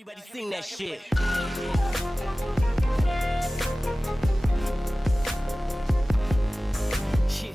Everybody sing that shit. Shit.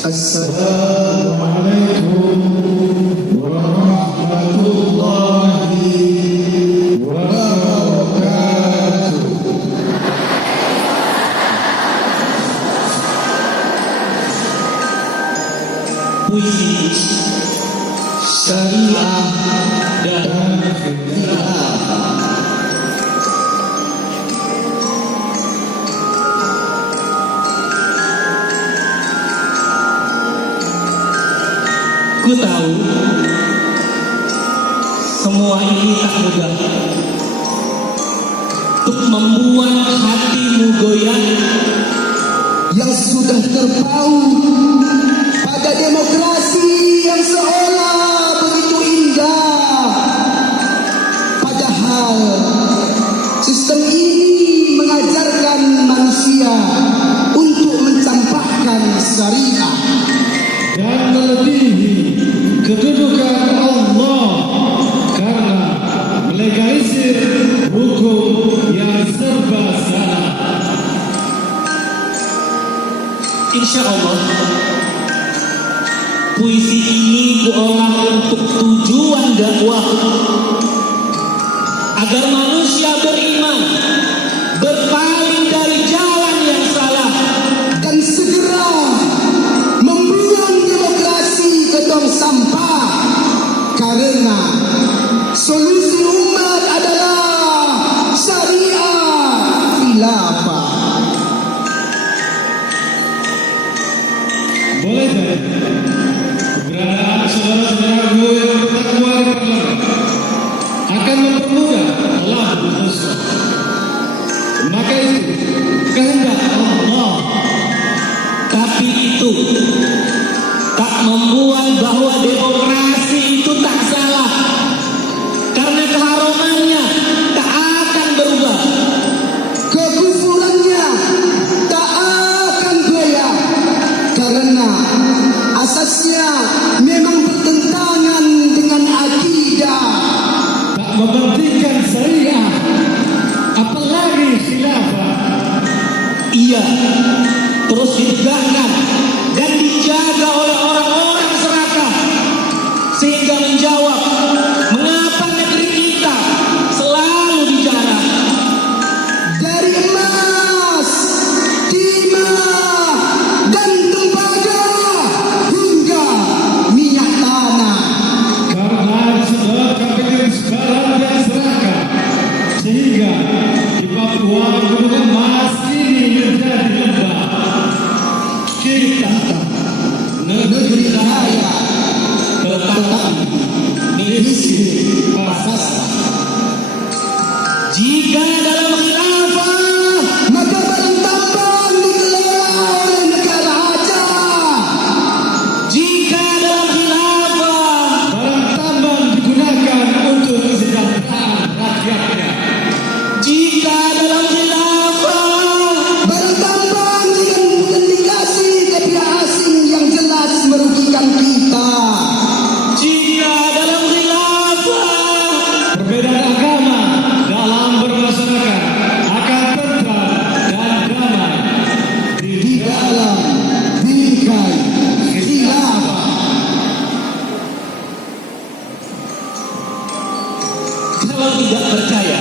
Assalamualaikum warahmatullahi wabarakatuh. Puisi syariah dan khilafah. Ku tahu semua ini tak mudah untuk membuat hatimu goyah Yang sudah terpaut pada demokrasi yang seolah begitu indah, padahal sistem ini mengajarkan manusia untuk mencampakkan syariah dan melebihi kedudukan Allah karena melegalisir hukum yang serba salah. Insya Allah puisi ini kuolah untuk tujuan dakwah agar manusia beriman, berpaling dari jalan yang salah, dan segera membuang demokrasi ke tong sampah, karena solusi umat adalah syariah khilafah. Boleh jadi keberadaan saudara-saudaraku yang bertakwa di parlamen akan mempermudah telah berusaha. Maka itu kehendak Allah. tapi itu tak membuat bahwa demokrasi itu tak salah, karena keharumannya tak akan berubah. Kekufurannya tak akan goyah, karena asasnya memang bertentangan dengan akidah. Tak mementingkan syariah, apalagi Iya, terus ditegakkan dan dijaga oleh orang-orang serakah sehingga menjawab mengapa negeri kita selalu dijarah. Dari emas, timah, dan tembaga hingga minyak tanah. Karena disebabkan keniscayaan dan serakah, sehingga di Papua gunung emas ini menjadi lembah. Kita Negeri raya Tetapi miskin pasasta. jika dalam khilafah Maka barang tambang dikelola oleh negara acah. jika dalam khilafah barang tambang digunakan untuk kesejahteraan rakyatnya. jika dalam khilafah Barang tambang bukan dikasih ke pihak asing yang jelas merugikan kita. jika dalam khilafah Perbedaan agama dalam bermasyarakat akan tentram dan damai Di dalam bingkai khilafah. Kalau tidak percaya,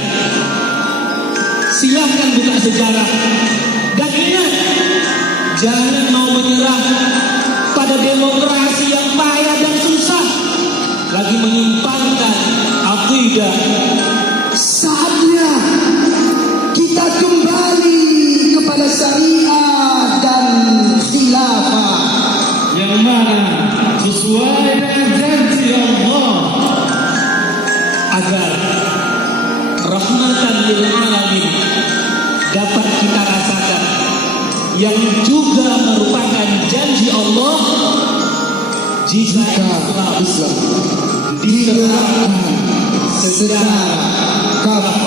silahkan buka sejarah dan ingat, jangan mau menyerah pada demokrasi yang payah dan susah, lagi menyimpangkan akidah. Saatnya kita kembali kepada syariat dan khilafah. yang mana sesuai dengan janji Allah. Agar rahmatan lil alamin dapat kita rasakan, yang juga merupakan janji Allah jika Islam Islam diterapkan secara kafah